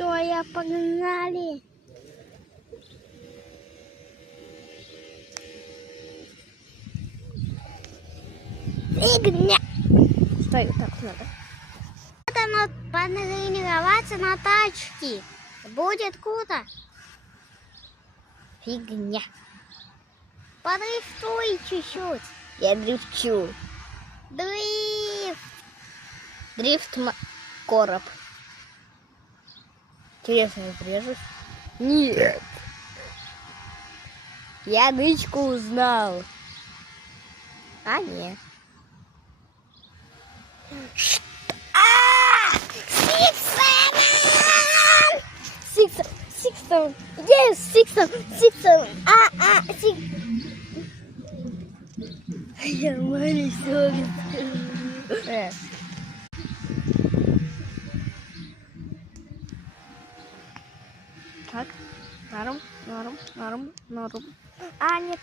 Все, я погнали. Фигня. Стой, так надо. Вот оно потренироваться на тачке. Будет круто. Фигня. Подрифтуй чуть-чуть. Я дрифчу. Дрифт. Дрифт короб. Интересно, я врежусь? Нет. Я нычку узнал. А, нет. Сиксон! Yes, Сиксон! Я маленький. Так, норм. А, нет.